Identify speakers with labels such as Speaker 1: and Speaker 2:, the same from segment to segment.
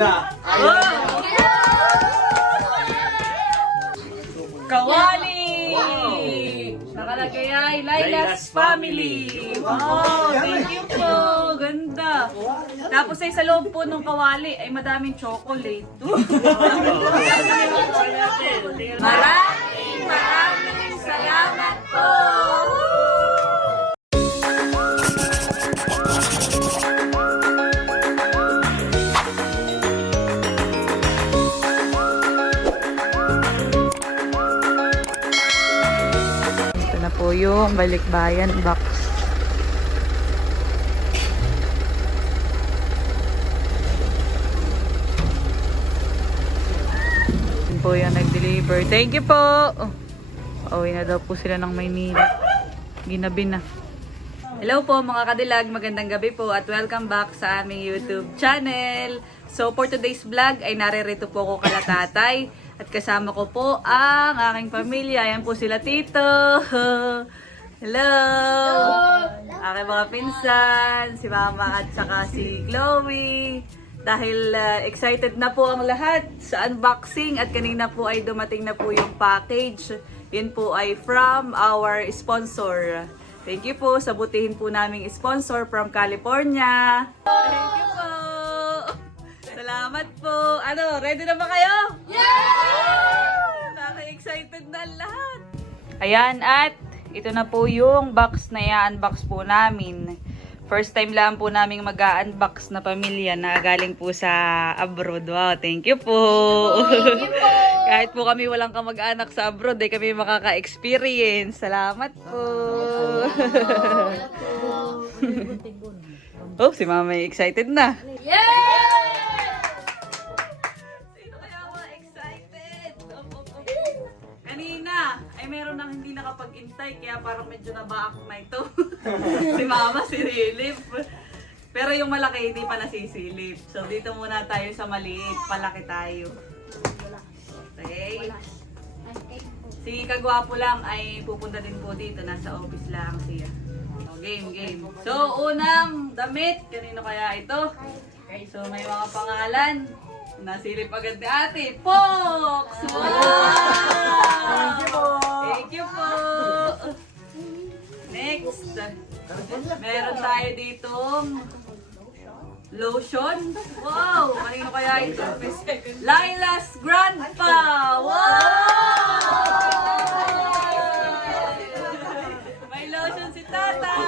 Speaker 1: na.
Speaker 2: Kawali! Nakalagay ay Laila's Family. Wow, thank you po. Ganda. Tapos ay sa loob po ng kawali ay madaming chocolate. maraming yung balikbayan box. Yun po yung nag-deliver. Thank you po! Oh, na daw po sila ng Maynila. Ginabi na. Hello po mga kadilag, magandang gabi po at welcome back sa aming YouTube channel. So for today's vlog ay naririto po ako kala tatay at kasama ko po ang aking pamilya. Ayan po sila tito. Hello! Aking mga pinsan, si mama at saka si Chloe. Dahil uh, excited na po ang lahat sa unboxing at kanina po ay dumating na po yung package. Yun po ay from our sponsor. Thank you po sa butihin po naming sponsor from California. Thank you po. Salamat po. Ano, ready na ba kayo? Yeah! Naka-excited na lahat. Ayan, at ito na po yung box na i-unbox po namin. First time lang po namin mag-unbox na pamilya na galing po sa abroad. Wow, thank you po. Kahit po kami walang kamag-anak sa abroad, eh kami makaka-experience. Salamat po. oh, si mama ay excited na. Sino nang hindi nakapag-intay, kaya parang medyo nabaak na ito. si mama, si Rilip. Pero yung malaki, hindi pa nasisilip. So, dito muna tayo sa maliit. Palaki tayo. Okay. Si Kagwapo lang ay pupunta din po dito. Nasa office lang siya. So, game, game. So, unang damit. Kanino kaya ito? Okay, so may mga pangalan. Nasilip agad ni ate. Fox! Wow! Thank you po! Next. Meron tayo ditong lotion. Wow! Kanino kaya ito? Lila's Grandpa! Wow! May lotion si tatay!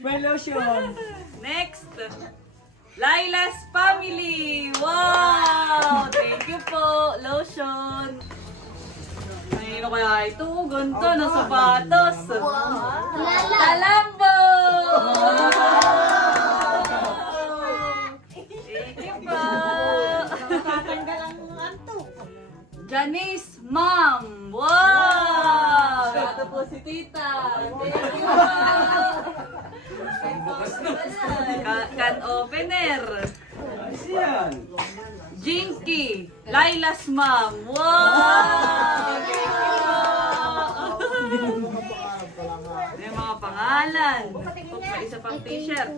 Speaker 3: May lotion.
Speaker 2: Next. Lila's Family! Wow! Thank you po! Lotion! Kanino kaya ito? Ganto na sapatos! Talambo! Thank you po! Janice Mom! Wow! Ito po si Tita! Thank you po! Ka- Can opener!
Speaker 3: Yan.
Speaker 2: Jinky! Lila's mom! Wow! Thank you po! May mga pangalan. May isa pang t-shirt.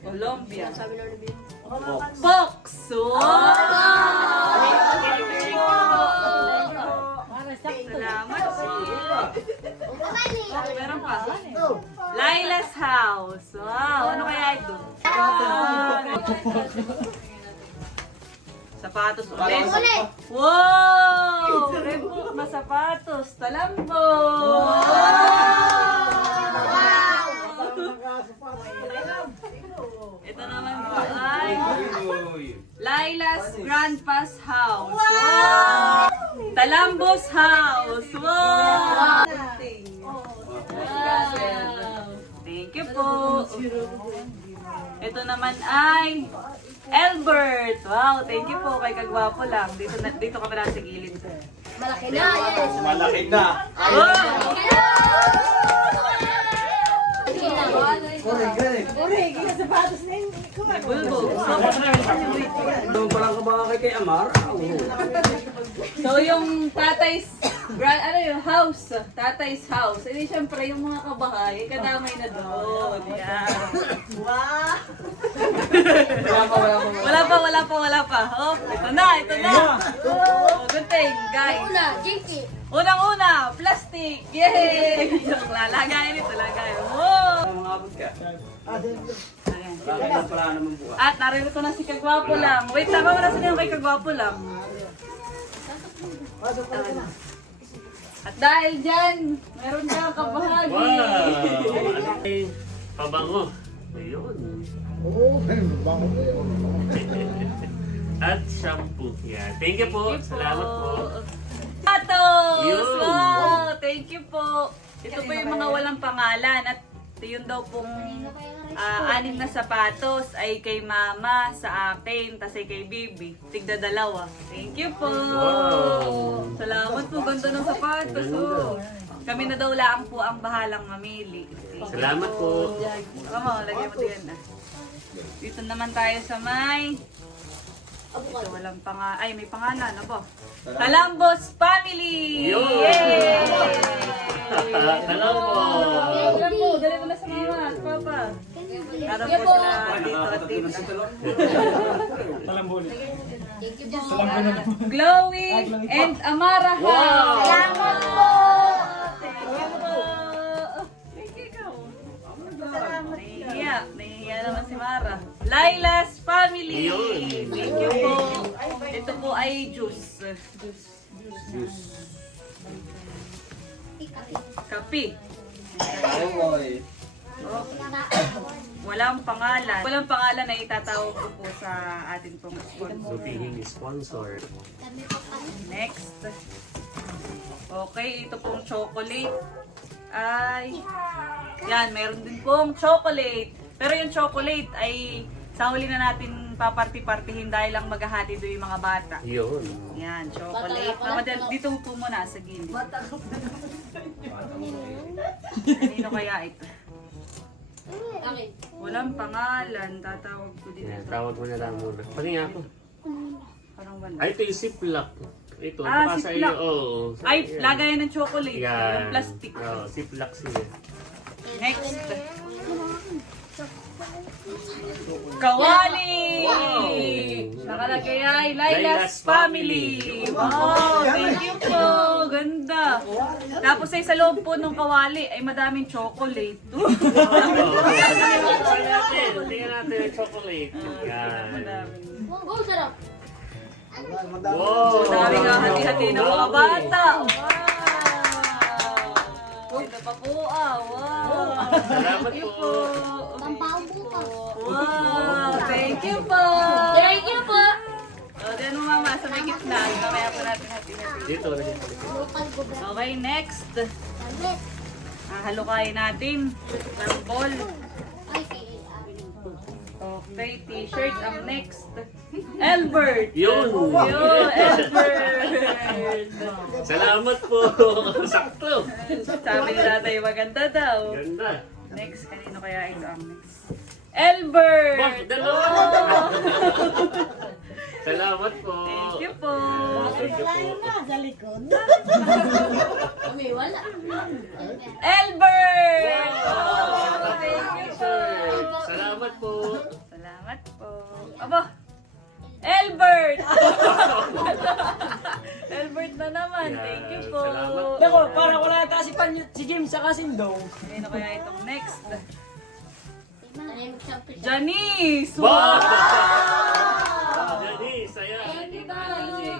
Speaker 2: Colombia. Box! Wow! Salamat. Oh, meron pa. Lila's house. Wow, ano kaya ito? Sapatos ulit. Wow! Reebok na sapatos. Talambo! Ito naman po ay Lila's Grandpa's house. Wow! Talambo's house. Wow! Wow! Thank you po. Ito naman ay Albert. Wow, thank you po kay Kagwapo lang. Dito na, dito kami lang sa gilid.
Speaker 4: Malaki na, yes.
Speaker 1: Malaki na.
Speaker 2: Wow! Bulbo.
Speaker 3: Doon pa lang ka ba kay Amar? Ah.
Speaker 2: So yung tatay's Grand, ano yung house, tatay's house. Hindi syempre yung mga kabahay, kadamay na doon. Yan.
Speaker 3: Wala pa, wala pa.
Speaker 2: Wala pa, wala pa, wala pa. Oh, ito na, ito na. Oh, good thing, guys.
Speaker 4: Una, Jinky.
Speaker 2: Unang-una, plastic. Yay! Joke lang. Lagayan ito, lagayan. Wow!
Speaker 3: Mga abot ka.
Speaker 2: At narito na si Kagwapo lang. Wait, tama mo na sila yung kay Kagwapo lang. At dahil dyan, meron kang kabahagi.
Speaker 1: Wow! Pabango. Ayun. At shampoo. Yeah. Thank you po. Salamat po.
Speaker 2: Atos!
Speaker 1: Yun.
Speaker 2: Wow! Thank you po. Ito po yung mga walang pangalan at yun daw pong ah, anim na sapatos ay kay mama, sa akin, tas ay kay baby. Tigda dalawa. Thank you po.
Speaker 1: Wow.
Speaker 2: Salamat po. Ganda ng sapatos. Oh. Kami na daw lang po ang bahalang mamili.
Speaker 1: Salamat po.
Speaker 2: Tama, lagyan mo diyan na. Dito naman tayo sa may ito walang panga ay may pangalan po? Kalambos Family.
Speaker 1: Yun.
Speaker 2: Yay! Alam po, dali mo na sa mama at papa. Meron po sila dito at dito.
Speaker 4: Thank you po.
Speaker 2: Glowing and Amara.
Speaker 1: Wow.
Speaker 4: Salamat po.
Speaker 2: Thank you po. Thank you, ikaw. Nahihiya. Nahihiya naman si Mara. Lailas Family. Thank you po. Ito po ay juice. Kapi.
Speaker 3: Ay, boy.
Speaker 2: Walang pangalan. Walang pangalan na itatawag ko po sa atin pong sponsor.
Speaker 1: Lupihing sponsor.
Speaker 2: Next. Okay, ito pong chocolate. Ay, yan, meron din pong chocolate. Pero yung chocolate ay sa huli na natin paparti-partihin dahil lang maghahati doon yung mga bata.
Speaker 1: Yun.
Speaker 2: Yan, chocolate. Mama, dyan- dito po muna sa gilid. Kanino kaya ito?
Speaker 4: Okay.
Speaker 2: Walang pangalan. Tatawag ko din
Speaker 1: Yan,
Speaker 2: ito.
Speaker 1: tawag mo na lang muna. Pati nga ako.
Speaker 2: Parang wala.
Speaker 1: Ay, ito yung ziplock. Ito,
Speaker 2: Ah,
Speaker 1: baka sa iyo.
Speaker 2: ziplock.
Speaker 1: Oo.
Speaker 2: Ay,
Speaker 1: Yan.
Speaker 2: lagayan ng chocolate.
Speaker 1: Yan.
Speaker 2: Yung plastic.
Speaker 1: Oo, ziplock sila.
Speaker 2: Next. Kawali!
Speaker 1: Wow!
Speaker 2: Nakalagay ay Lailas Family. Wow! Thank you po! Ganda! Tapos ay sa loob po ng kawali ay madaming chocolate.
Speaker 1: Oo. Tingnan natin. Tingnan natin yung chocolate. Yan.
Speaker 2: Madaming.
Speaker 4: Wow, sarap.
Speaker 1: Wow!
Speaker 2: Madaming hati-hati ng mga bata. Wow! Ito pa po ah. Wow!
Speaker 1: Salamat
Speaker 2: Thank you
Speaker 1: po.
Speaker 2: po.
Speaker 4: Pampaw po pa.
Speaker 2: Wow! Thank you po!
Speaker 4: Thank you po.
Speaker 2: O, diyan mo mama, sa may gitna. Mamaya po natin hati-hati.
Speaker 1: Dito, lagyan ko dito.
Speaker 2: Okay, next. Ah, halukayin natin. Ng ball.
Speaker 4: Ay, kay
Speaker 2: Okay, t-shirt ang next. Albert!
Speaker 1: Yun!
Speaker 2: Yun, Albert!
Speaker 1: Salamat po! Sakto!
Speaker 2: Sabi ni tatay, maganda daw.
Speaker 1: Ganda!
Speaker 2: Next, kanino kaya ito ang next? Albert!
Speaker 1: Bak, dalawa! Salamat po!
Speaker 2: Thank you po.
Speaker 1: Thank you po.
Speaker 4: Kami, wala.
Speaker 2: Albert!
Speaker 1: Wow!
Speaker 2: Thank you po.
Speaker 1: Salamat po!
Speaker 2: Salamat po. Aba! Albert! Albert na naman. Thank you po.
Speaker 1: Salamat po.
Speaker 3: Nako, para wala ata si Pan si Jim sa Kasindong.
Speaker 2: Kanino kaya itong next? Janice!
Speaker 1: Wow!
Speaker 2: Tita!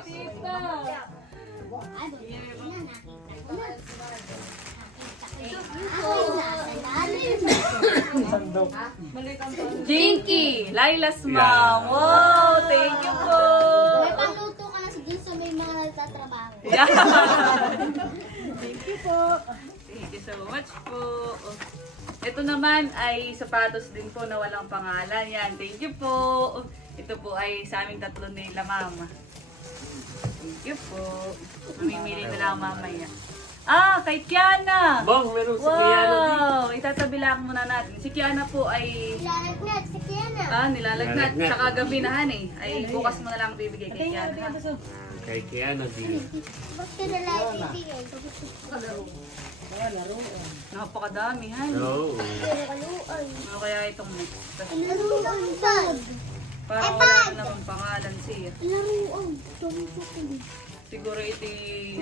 Speaker 2: Tita!
Speaker 3: Sandok.
Speaker 2: Jinky! Lailas mom! Wow! Thank you po!
Speaker 4: May pangluto ka na si Jinso, may mga nagtatrabaho.
Speaker 2: Thank you po. Thank you so much po. Ito naman ay sapatos din po na walang pangalan. Yan, thank you po. Ito po ay sa aming tatlo nila mama. Thank you po. Mamimili na lang mamaya. Ah, kay Kiana!
Speaker 1: Bong, meron si Kiana dito.
Speaker 2: Wow! Itatabi lang muna natin. Si Kiana po ay
Speaker 4: Lalagnat, si Kiana.
Speaker 2: Ah, nilalagnat.
Speaker 1: Nilalagnat.
Speaker 2: Tsaka gabi na han eh. Ay bukas mo na lang bibigay kay Kiana. ha?
Speaker 1: Kay Keanu D.
Speaker 4: Bakit na lang ibigay?
Speaker 2: Napakadami, han.
Speaker 1: Oo.
Speaker 4: Laruan.
Speaker 2: Ano kaya itong next?
Speaker 4: Laruan.
Speaker 2: Parang wala na namang pangalan siya.
Speaker 4: Laruan. Dami ko
Speaker 2: Siguro ito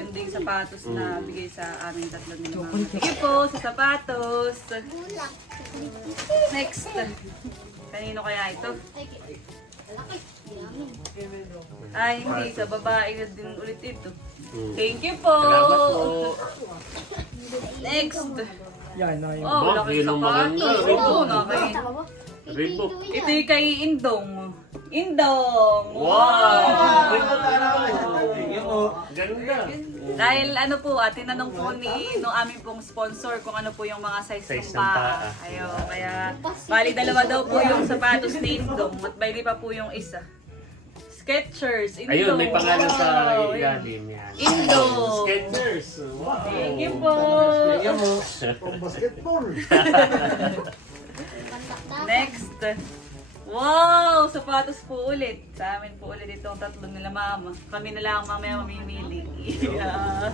Speaker 2: yung ding sapatos na bigay sa aming tatlo ni Mama. Sige po, sa sapatos. Next. Kanino kaya ito? Ay, hindi. Sa babae na din ulit ito.
Speaker 1: Mm.
Speaker 2: Thank you po.
Speaker 1: Salamat po.
Speaker 2: Next.
Speaker 3: Yan, na yun.
Speaker 2: Oh, laki
Speaker 1: ang
Speaker 2: sapatos. Oo, nakay.
Speaker 1: Reebok.
Speaker 2: Ito yung kay Indong. Indong!
Speaker 1: Wow! Ganda.
Speaker 2: Dahil ano po, ah, tinanong po ni nung aming pong sponsor kung ano po yung mga size,
Speaker 1: Size
Speaker 2: ng
Speaker 1: ng
Speaker 2: paa.
Speaker 1: paa.
Speaker 2: Ayun, kaya bali dalawa daw po yung sapatos ni Indong at bali pa po yung isa. Skechers, Indong.
Speaker 1: Ayun, may pangalan sa
Speaker 2: Wow,
Speaker 1: ilalim yan.
Speaker 2: Indong.
Speaker 1: Skechers. Wow.
Speaker 2: Thank you po. Next. Wow! Sapatos po ulit. Sa amin po ulit itong tatlo nila mama. Kami na lang mamaya mamimili. Yeah.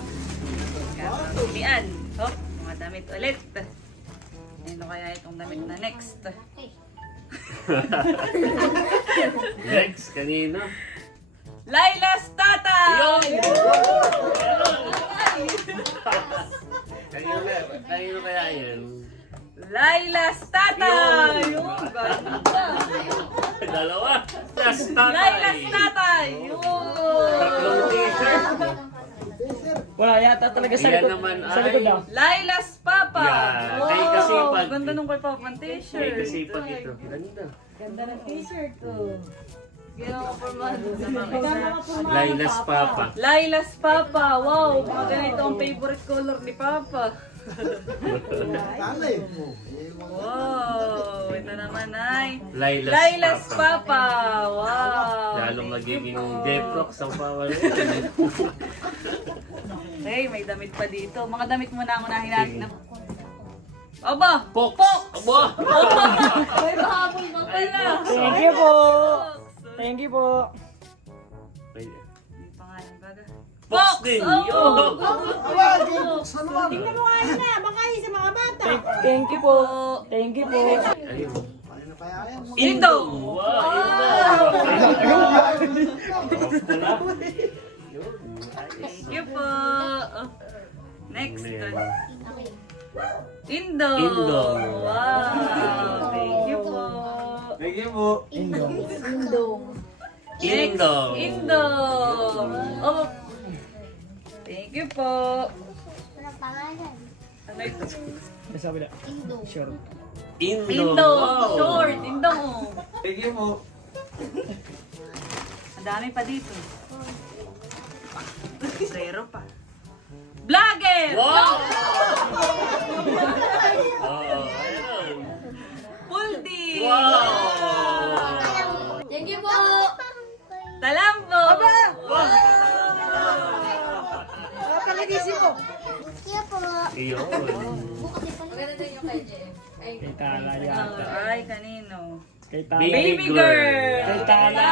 Speaker 2: Pilian. Hop, mga damit ulit. Ano kaya itong damit na next?
Speaker 1: Next, kanino?
Speaker 2: Lailas Tata!
Speaker 1: Yun! Kanino, kanino kaya yun?
Speaker 2: Lailas Tata! Yun! ganda.
Speaker 1: Dalawa. Last tatay.
Speaker 2: Lailas Tata! Yun!
Speaker 1: Tatlong t-shirt.
Speaker 3: Wala yata talaga sa
Speaker 1: Yan
Speaker 3: likod.
Speaker 1: naman
Speaker 3: Sa likod
Speaker 1: ay-
Speaker 3: ah.
Speaker 2: Lailas Papa!
Speaker 1: Yan.
Speaker 2: Wow!
Speaker 1: Kay Kasipag.
Speaker 2: Ganda nung kay Papa ang t-shirt.
Speaker 1: May kasipag ito. Ganda.
Speaker 2: Ganda ng t-shirt. Ginawa ko man sa mga isa.
Speaker 1: Lailas Papa.
Speaker 2: Lailas Papa! Wow! Mga ganito ang favorite color ni Papa. Wow! Ito naman ay
Speaker 1: Lailas,
Speaker 2: Lailas
Speaker 1: Papa.
Speaker 2: Papa! Wow!
Speaker 1: Lalong
Speaker 2: Thank you
Speaker 1: magiging
Speaker 2: po.
Speaker 1: Deprox ang power.
Speaker 2: Hey, may damit pa dito. Mga damit muna ang unahin natin. na- Aba!
Speaker 1: Pox!
Speaker 2: Pox!
Speaker 1: Aba!
Speaker 2: May mahabol pa pala!
Speaker 3: Thank you po. Thank you po.
Speaker 1: Pox din!
Speaker 2: Oh!
Speaker 1: Yo!
Speaker 5: Tingnan mo nga na, baka yun sa mga bata.
Speaker 3: Thank, you po. Thank you po.
Speaker 1: Ayun.
Speaker 2: Indong!
Speaker 1: Wow! Indong!
Speaker 2: Thank you po. Next.
Speaker 1: Ano yan?
Speaker 2: Indong.
Speaker 1: Indong.
Speaker 2: Wow. Thank you po.
Speaker 3: Thank you po.
Speaker 2: Next.
Speaker 1: Indong.
Speaker 2: Indong. Oh. Thank you po.
Speaker 4: Walang pangalan.
Speaker 2: Ano ito?
Speaker 3: Nasa wala.
Speaker 4: Indo.
Speaker 3: Sure.
Speaker 1: Indong. Wow.
Speaker 2: Short. Indong. oh.
Speaker 3: Thank you po.
Speaker 2: Ang dami pa dito. Zero pa. Vlogger!
Speaker 1: Wow! Oo, ayun.
Speaker 2: Full D!
Speaker 1: Wow!
Speaker 4: Thank you po.
Speaker 2: Talambo!
Speaker 1: Wow!
Speaker 5: Pagkagising ko.
Speaker 4: Kaya po.
Speaker 1: Iyon.
Speaker 4: Bukas pala.
Speaker 3: Kay Tala yata.
Speaker 2: Ay, kanino?
Speaker 3: Kay Tala.
Speaker 1: Baby girl.
Speaker 2: girl!
Speaker 3: Kay Tala.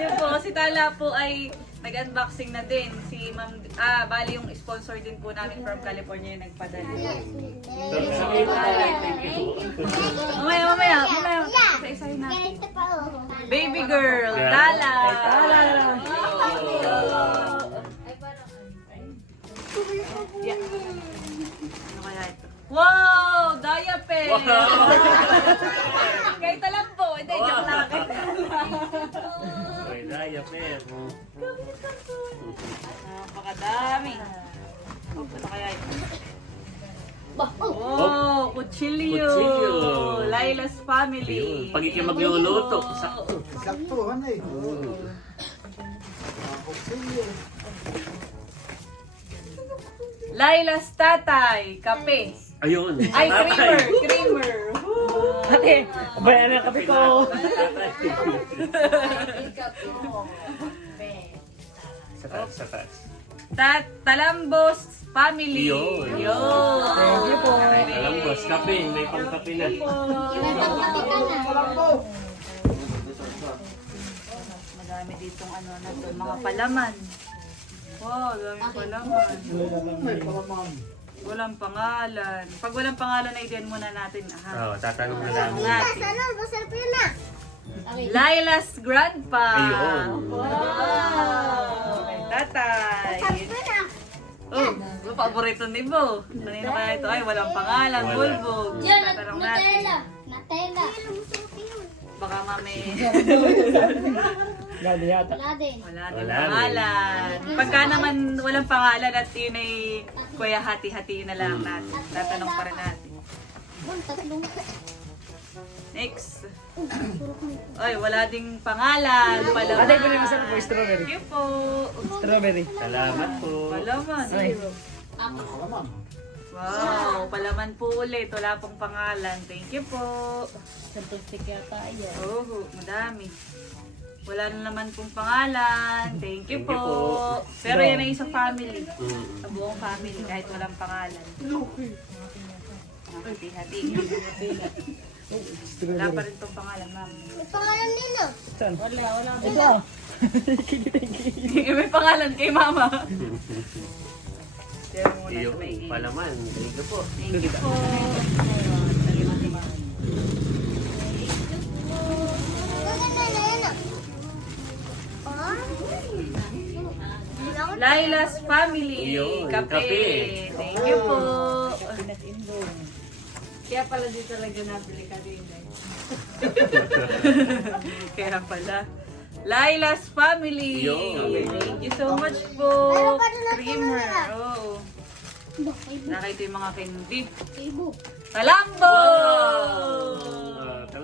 Speaker 2: Yun po, si Tala po ay nag-unboxing na din. Si Ma'am, ah, bali yung sponsor din po namin from California yung nagpadala. Mamaya, mamaya, mamaya. Isa-isahin natin.
Speaker 4: Oh.
Speaker 2: Baby girl. Tala!
Speaker 3: Kay Tala.
Speaker 2: Yeah. Ano kaya ito? Wow! Diaper!
Speaker 1: Wow!
Speaker 2: Kay Talambo! Hindi, joke lang.
Speaker 1: May daya, pero.
Speaker 2: Napakadami. Oh, ano kaya ito?
Speaker 4: Bah, oh.
Speaker 2: Oh, kutsilyo.
Speaker 1: Kutsilyo.
Speaker 2: Laila's family.
Speaker 1: Ayun, pag ikaw magluluto, sakto.
Speaker 6: Saktuhan eh.
Speaker 2: Laila's tatay, kape.
Speaker 1: Ayun.
Speaker 2: Ay, creamer, creamer.
Speaker 3: Ate, bayan na kape ko.
Speaker 1: Sa taas, sa taas.
Speaker 2: Ta Talambos family.
Speaker 1: Yun.
Speaker 2: Yun.
Speaker 3: Thank you po.
Speaker 1: Ay, alam boss, kape. May pangkape na.
Speaker 4: May pagkapi ka na.
Speaker 2: dami ditong ano na to, mga palaman. Wow, dami palaman. Walang pangalan. Pag walang pangalan, na i muna natin. Aha.
Speaker 1: Oh, tatanong na namin.
Speaker 2: natin.
Speaker 4: Sana, masarap yun na.
Speaker 2: Laila's grandpa.
Speaker 1: Ayun.
Speaker 2: Wow! Tatay.
Speaker 4: Masarap yun na.
Speaker 2: Oh, yung paborito ni Bo. Kanina kaya ito, ay walang pangalan,
Speaker 1: Wala.
Speaker 2: bulbog.
Speaker 4: Yan,
Speaker 2: Tatanong natin.
Speaker 4: Nutella.
Speaker 2: Baka mami,
Speaker 3: Yata.
Speaker 4: Wala din.
Speaker 2: wala din
Speaker 1: Wala din.
Speaker 2: pangalan. Pagka naman walang pangalan at yun ay kuya hati-hati na lang natin. Tatanong pa rin natin.
Speaker 4: Tatlong.
Speaker 2: Next. Ay, wala ding pangalan. Palaman.
Speaker 3: Ate, pwede masarap po, strawberry.
Speaker 2: Thank you po.
Speaker 3: Strawberry.
Speaker 1: Salamat po.
Speaker 2: Palaman.
Speaker 3: Ay.
Speaker 2: Wow, palaman po ulit. Wala pong pangalan. Thank you po.
Speaker 5: Santustik yata yan.
Speaker 2: Oo, madami. Wala na naman pong pangalan. Thank you
Speaker 1: Thank
Speaker 2: po.
Speaker 1: you po.
Speaker 2: Pero yan ay sa family.
Speaker 1: Mm.
Speaker 2: Sa buong family, kahit walang pangalan. Hati-hati. Wala pa rin tong pangalan, ma'am.
Speaker 4: May pangalan nila.
Speaker 3: Saan?
Speaker 5: Wala, wala.
Speaker 3: Ito.
Speaker 2: May pangalan kay mama. Diyan muna sa
Speaker 1: Iyo,
Speaker 2: may
Speaker 1: palaman. Thank you po.
Speaker 2: Thank you po.
Speaker 4: Maganda na yun ah. Ah?
Speaker 2: Laila's family.
Speaker 1: Yun,
Speaker 2: kape. Thank you po. Kaya pala di talaga nabili ka din. Kaya pala. Laila's family.
Speaker 1: Yun.
Speaker 2: Thank you so much po.
Speaker 4: Rin
Speaker 2: Creamer. Oh. Nakita yung mga candy.
Speaker 4: Ibo.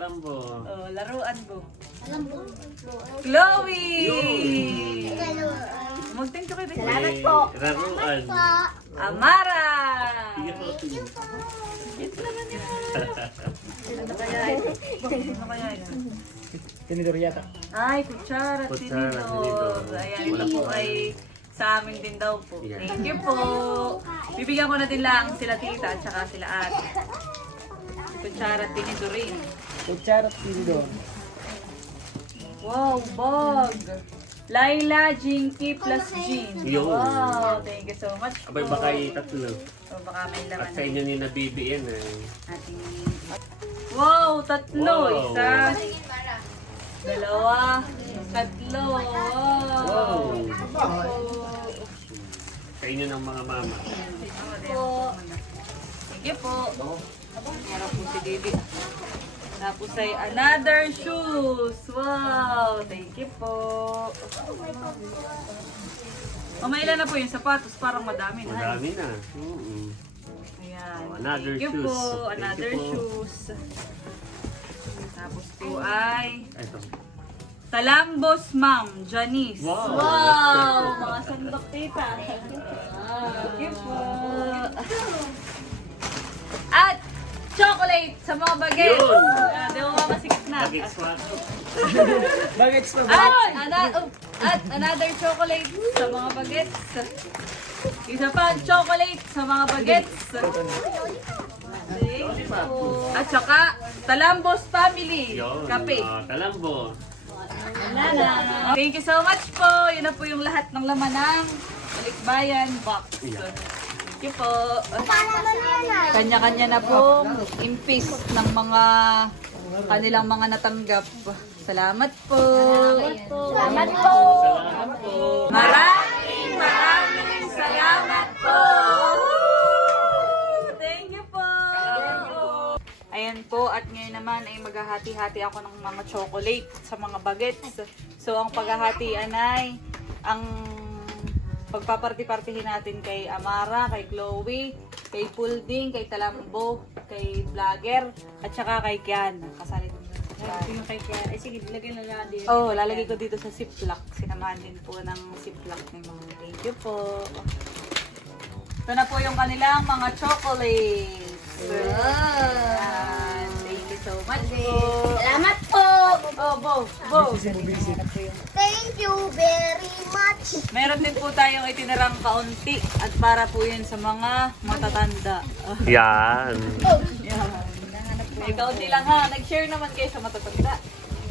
Speaker 1: Kalambo.
Speaker 2: Oh, laruan po.
Speaker 4: Alam mo.
Speaker 2: Chloe! Mag-thank you kayo.
Speaker 4: Salamat po.
Speaker 1: Raruan.
Speaker 4: Pa.
Speaker 2: Amara!
Speaker 1: Iyo.
Speaker 2: Ito naman yun. Ano kaya ito? Ano kaya ito?
Speaker 3: Tinidor yata.
Speaker 2: Ay, kutsara,
Speaker 1: Kutsara,
Speaker 2: tinidor.
Speaker 1: tinidor.
Speaker 2: Ayan, ito po ay sa amin din daw po.
Speaker 1: Yeah.
Speaker 2: Thank you po. Bibigyan ko na din lang sila tita at saka sila ate. Kutsara, tinidor rin.
Speaker 3: Kutsara at.
Speaker 2: Wow, bag! Laila, Jinky plus Jean.
Speaker 1: Yun.
Speaker 2: Wow, thank you so much po.
Speaker 1: Abay, baka yung tatlo.
Speaker 2: So, baka may laman
Speaker 1: At sa inyo ni nabibiin eh.
Speaker 2: ating... Wow, tatlo.
Speaker 1: Wow.
Speaker 2: Isa, dalawa, tatlo. Wow.
Speaker 1: Wow. Sa inyo ng mga mama.
Speaker 2: po. Thank you po. Meron po si Didi. Tapos ay another shoes. Wow! Thank you po. Mama, ilan na po yung sapatos? Parang madami na.
Speaker 1: Madami na. Mm-mm.
Speaker 2: Ayan.
Speaker 1: Oh, another
Speaker 2: Thank you
Speaker 1: shoes.
Speaker 2: po.
Speaker 1: Thank you
Speaker 2: Another
Speaker 1: po.
Speaker 2: shoes. Tapos po ay
Speaker 1: Ito.
Speaker 2: Talambos Ma'am, Janice.
Speaker 1: Wow.
Speaker 2: wow! Mga sandok tita. Thank you po. At chocolate sa mga bagets.
Speaker 1: Yun.
Speaker 2: Ah, Di mo mamasikip na.
Speaker 1: Bagay swap.
Speaker 3: Bagets pa ba?
Speaker 2: At, ana- oh, at another chocolate sa mga bagets. Isa pa, chocolate sa mga bagets. At saka, Talambos Family. Kape.
Speaker 1: Ah, Kalambo.
Speaker 2: Thank you so much po. Yun na po yung lahat ng laman ng Balikbayan box. Thank you po.
Speaker 4: Ah.
Speaker 2: Kanya-kanya na po impis ng mga kanilang mga natanggap. Salamat po.
Speaker 4: Salamat po.
Speaker 1: Salamat po.
Speaker 2: Maraming maraming salamat po. Thank you po. Ayan po, at ngayon naman ay maghahati-hati ako ng mga chocolate sa mga bagets. So, ang paghahatian ay ang pagpaparti-partihin natin kay Amara, kay Chloe, kay Pulding, kay Talambo, kay Vlogger, at saka kay Kian. Kasali din yun.
Speaker 5: Yung kay Kaya. Ay, sige, lagyan na lang din.
Speaker 2: Oh, lalagay ko dito sa ziplock. Sinamahan din po ng ziplock ni Mama. Thank you po. Ito na po yung kanilang mga chocolates. Thank you so much po.
Speaker 4: Salamat po.
Speaker 2: Oh, Bo, Bo.
Speaker 4: Thank you very much.
Speaker 2: Meron din po tayong itinarang kaunti at para po yun sa mga matatanda.
Speaker 1: Yan.
Speaker 2: Yan. May kaunti lang ha. Nag-share naman kayo sa matatanda.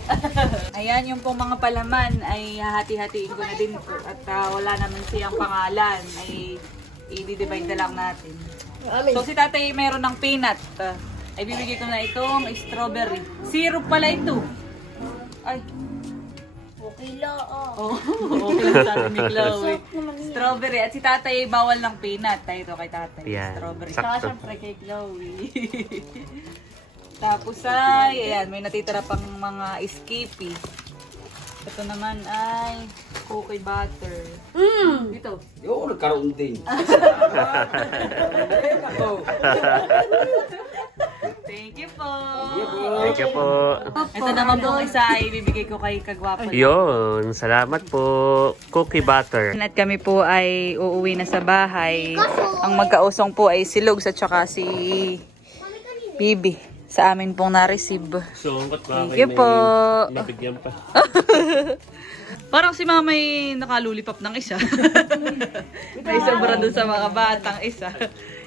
Speaker 2: Ayan, yung pong mga palaman ay hahati-hatiin ko na din po. At ah, wala naman siyang pangalan. Ay i-divide na lang natin. So si tatay mayroon ng peanut. Ah, ay bibigay ko na itong strawberry. Syrup pala ito. Ay,
Speaker 4: Okay lo, oh.
Speaker 2: oh, okay lang sa atin ni Chloe. Strawberry. At si tatay ay bawal ng peanut. Tayo ito kay tatay.
Speaker 1: Yan,
Speaker 2: Strawberry.
Speaker 1: sakto.
Speaker 2: Saka syempre kay Chloe. Tapos ay, ayan, may natitira pang mga skippy. Ito naman ay cookie butter. Mm. Dito.
Speaker 3: Yo, nagkaroon din.
Speaker 2: Thank you po.
Speaker 1: Thank you po.
Speaker 2: Ito naman po isa ay bibigay ko kay Kagwapo.
Speaker 1: Yun, salamat po. Cookie butter.
Speaker 2: At kami po ay uuwi na sa bahay. Ang magkausong po ay si Lugs at saka si Bibi. Sa amin pong na-receive.
Speaker 1: So, ba't ba
Speaker 2: Thank you po.
Speaker 1: Mabigyan pa.
Speaker 2: Parang si mama ay nakalulipap ng isa. May sobra dun sa mga batang isa.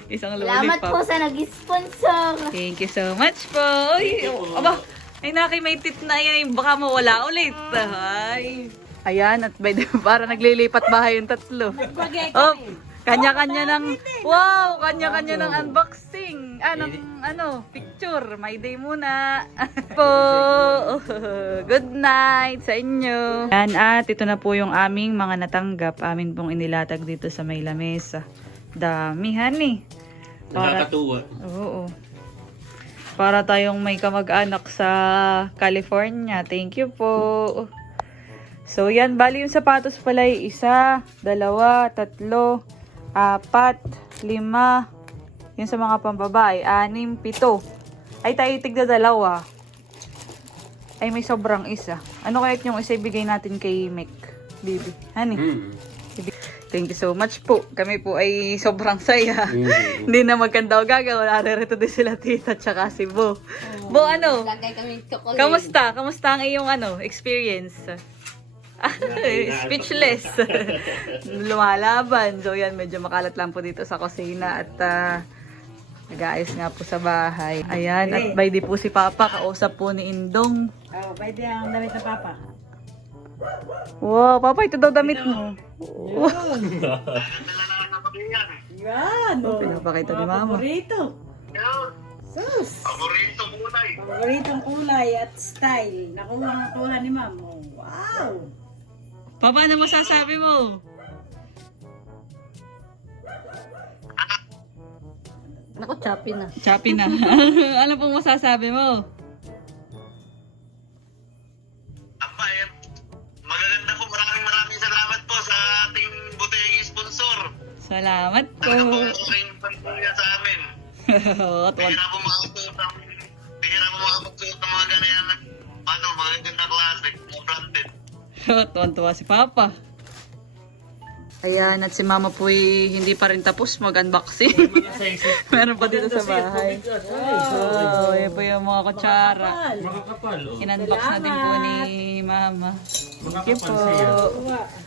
Speaker 2: Isang
Speaker 4: Salamat po
Speaker 2: lollipop.
Speaker 4: sa nag-sponsor.
Speaker 2: Thank you so much po. Uy, aba, ay naki may tit na yan. Baka mawala ulit. Ay. Ayan, at by the para naglilipat bahay yung tatlo. Oh, kanya-kanya ng, wow, kanya-kanya ng unboxing. Ah, ng, ano, picture. My day muna. po. Good night sa inyo. Yan, at ito na po yung aming mga natanggap. Amin pong inilatag dito sa may lamesa. Dami, honey. Para,
Speaker 1: Nakakatuwa.
Speaker 2: Oo. Para tayong may kamag-anak sa California. Thank you po. So, yan. Bali yung sapatos pala ay isa, dalawa, tatlo, apat, lima. Yun sa mga pambabae. Anim, pito. Ay, tayo tigda dalawa. Ay, may sobrang isa. Ano kaya yung isa ibigay natin kay Mick? Bibi. Honey.
Speaker 1: Mm.
Speaker 2: Thank you so much po. Kami po ay sobrang saya.
Speaker 1: Mm.
Speaker 2: Hindi na magkanda o gagawa. Naririto din sila tita tsaka si Bo. Bo, ano? Kamusta? Kamusta ang iyong ano, experience? Speechless. Lumalaban. So yan, medyo makalat lang po dito sa kusina at ah, nag-aayos nga po sa bahay. Ayan, at by di po si Papa, kausap po ni Indong.
Speaker 5: Oh, pwede ang damit na papa.
Speaker 2: Wow, Papa, ito daw damit mo.
Speaker 5: Yan! Oh.
Speaker 2: Pinapakita ni Mama.
Speaker 5: Paborito. Sus! Paborito kulay. Paboritong kulay at style. Nakuha ang kuha ni ma'am. Oh, wow!
Speaker 2: Papa, ano masasabi mo?
Speaker 5: Naku, choppy na.
Speaker 2: Choppy na. ano pong masasabi mo?
Speaker 6: Aba, eh, magaganda po. Maraming maraming salamat po sa ating buting sponsor.
Speaker 2: Salamat po.
Speaker 6: Talaga po okay sa amin.
Speaker 2: Tuwan-
Speaker 6: Bihira po makapagsuot ng, bihira
Speaker 2: Tuwan-tuwa si Papa. Ayan, at si Mama po hindi pa rin tapos mag-unboxing. Meron pa dito sa bahay. Oh, yan po yung mga kutsara.
Speaker 1: Makakapal, oh.
Speaker 2: In-unbox na din po ni Mama. Thank you po.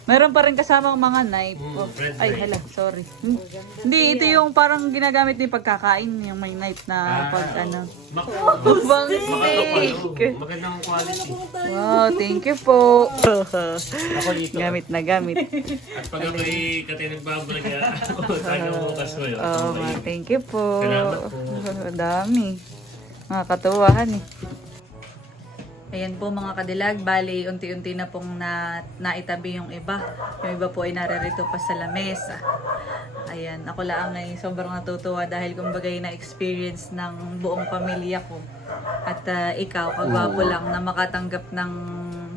Speaker 2: Meron pa rin kasamang mga knife. Oh, Ay, hala, sorry. Hmm. Hindi, ito yung parang ginagamit ni pagkakain, yung may knife na pag ano.
Speaker 1: Mak-
Speaker 2: Bang
Speaker 1: makakapal,
Speaker 2: steak!
Speaker 1: oh. Magandang quality.
Speaker 2: Wow, thank you po.
Speaker 1: Ako dito.
Speaker 2: gamit na gamit.
Speaker 1: At pag ako'y kati nagbablog, tayo bukas mo yun.
Speaker 2: Oh, ma, thank you po.
Speaker 1: Salamat po.
Speaker 2: Dami. Nakakatuwahan eh. Ayan po mga kadilag, bali unti-unti na pong na, naitabi yung iba. Yung iba po ay naririto pa sa lamesa. Ayan, ako lang ay sobrang natutuwa dahil kumbaga na-experience ng buong pamilya ko. At ah, ikaw, kagwapo lang na makatanggap ng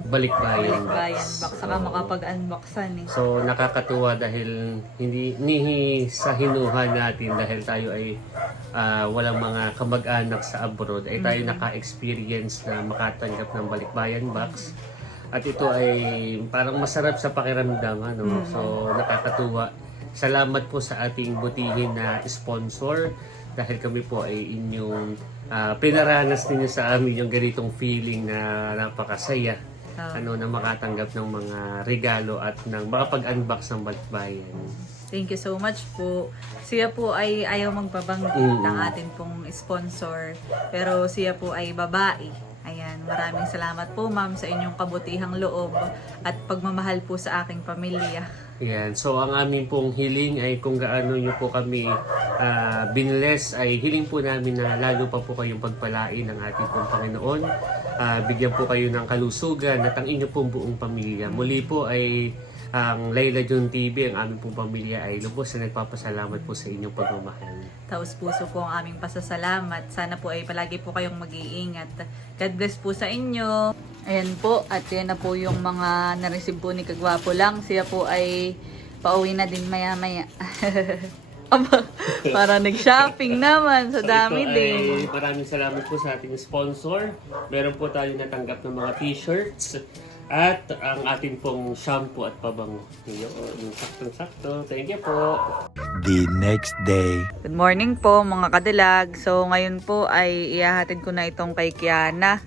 Speaker 1: Balikbayan.
Speaker 2: bayan box, saka makapag-unboxan eh.
Speaker 1: So nakakatuwa dahil hindi ni sa hinuha natin dahil tayo ay ah, walang mga kamag-anak sa abroad ay tayo naka-experience na makatanggap ng balikbayan box. At ito ay parang masarap sa pakiramdam ano. So nakakatuwa. Salamat po sa ating butihin na sponsor dahil kami po ay inyong ah, pinaranas ninyo sa amin yung ganitong feeling na napakasaya
Speaker 2: Ah.
Speaker 1: ano na makatanggap ng mga regalo at ng makapag-unbox ng balikbayan.
Speaker 2: Thank you so much po. Siya po ay ayaw magbabanggit
Speaker 1: Mm.
Speaker 2: ng ating pong sponsor. Pero siya po ay babae. Ayan, maraming salamat po ma'am sa inyong kabutihang loob at pagmamahal po sa aking pamilya.
Speaker 1: Yan. So ang amin pong hiling ay kung gaano nyo po kami ah, binless ay hiling po namin na lalo pa po kayong pagpalain ng ating pong Panginoon. Ah, bigyan po kayo ng kalusugan at ang inyo pong buong pamilya. Muli po ay ang Layla June TV, ang aming pong pamilya ay lubos na nagpapasalamat po sa inyong pagmamahal.
Speaker 2: Taos puso po ang aming pasasalamat. Sana po ay palagi po kayong mag-iingat. God bless po sa inyo. Ayan po, at yan na po yung mga nareceive po ni Kagwapo lang. Siya po ay pauwi na din maya-maya. Aba, para nag-shopping naman. Sa dami
Speaker 1: Ito
Speaker 2: din.
Speaker 1: ay maraming salamat po sa ating sponsor. Meron po tayo natanggap ng mga t-shirts at ang ating pong shampoo at pabango. Yun, saktong-sakto. Thank you po.
Speaker 7: the next day.
Speaker 2: Good morning po mga kadilag. So ngayon po ay ihahatid ko na itong kay Kiana.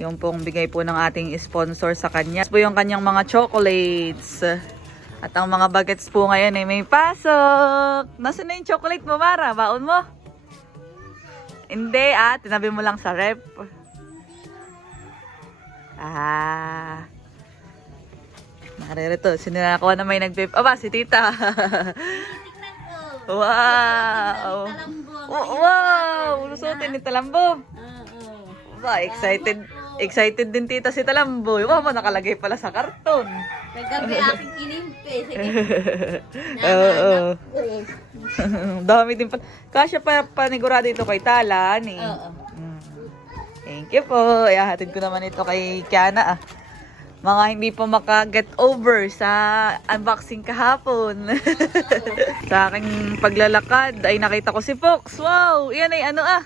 Speaker 2: Yung pong bigay po ng ating sponsor sa kanya. Ito po yung kanyang mga chocolates. At ang mga bagets po ngayon ay may pasok. Nasaan na yung chocolate mo, Mara? Baon mo? Hindi ah, tinabi mo lang sa rep. Ah. Naririto, sininakuha na may nagpip. Aba, si tita.
Speaker 4: Ko.
Speaker 2: wow. Oh, wow! Lusutin ni Talambo. Ba, excited. Excited din tita si Talambo. Wow, mo nakalagay pala sa karton.
Speaker 4: Kagabi aking kinimpi. Sige.
Speaker 2: Oo. Dami din pala. Kasya pa panigurado ito kay Tala, ni.
Speaker 4: Oo.
Speaker 2: Mm. Thank you po. Ihahatid ko naman ito kay Kiana ah. Mga hindi pa maka-get over sa unboxing kahapon. sa aking paglalakad ay nakita ko si Fox. Wow! Yan ay ano ah.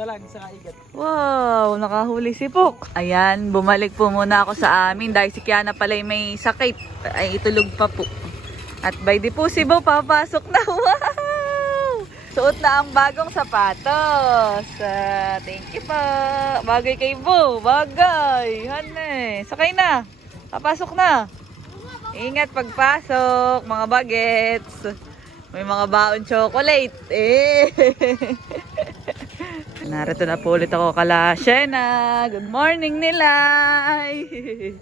Speaker 3: Dalag sa igat.
Speaker 2: Wow, nakahuli si Pok. Ayan, bumalik po muna ako sa amin dahil si Kiana pala ay may sakit. Ay itulog pa po. At by the possible, papasok na. Wow! Suot na ang bagong sapatos. Ah, thank you po. Bagay kay Bo. Bagay. Hane. Sakay na. Papasok na. Ingat pagpasok, mga bagets. May mga baon chocolate. Eh. Narito na po ulit ako kala Shena. Good morning nilay.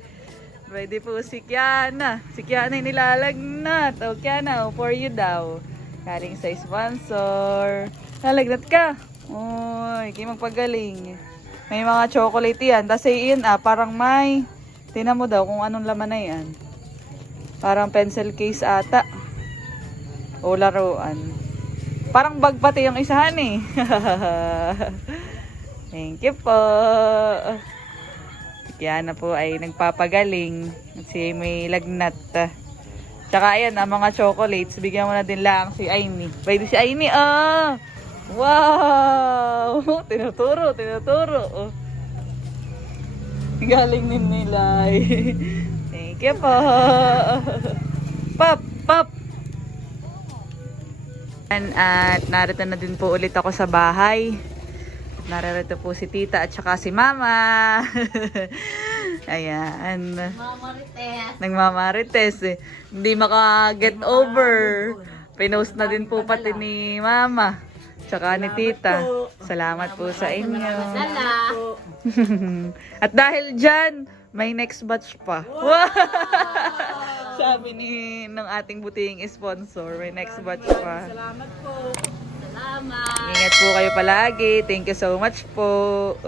Speaker 2: Ready po si Kiana. Si Kiana yung nilalagnat. O Kiana, for you daw. Kaling sa sponsor. Nalagnat ka. Uy, kayo magpagaling. May mga chocolate yan. Tapos yun ah, parang may. Tingnan mo daw kung anong laman na yan. Parang pencil case ata. O laruan. Parang bag pati yung isahan eh. Thank you po. Yan na po ay nagpapagaling. Si may lagnat. Tsaka ayan, ang mga chocolates, bigyan mo na din lang si Aini. Pwede si Aini, ah! Wow! Tinuturo, tinuturo. Oh. Galing ni Nilay. Thank you po. Pop, pop. Ayan, At narito na din po ulit ako sa bahay. Narito po si tita at saka si mama. Ayan.
Speaker 4: Mama Rites.
Speaker 2: Nagmamarites eh. Hindi maka-get over. Pinost na din po pati ni mama. Tsaka ni tita. Salamat po sa inyo. At dahil dyan, may next batch pa. Wow! Sabi ni ng ating buting sponsor, may next batch pa.
Speaker 4: Salamat.
Speaker 2: Ingat po kayo palagi. Thank you so much po.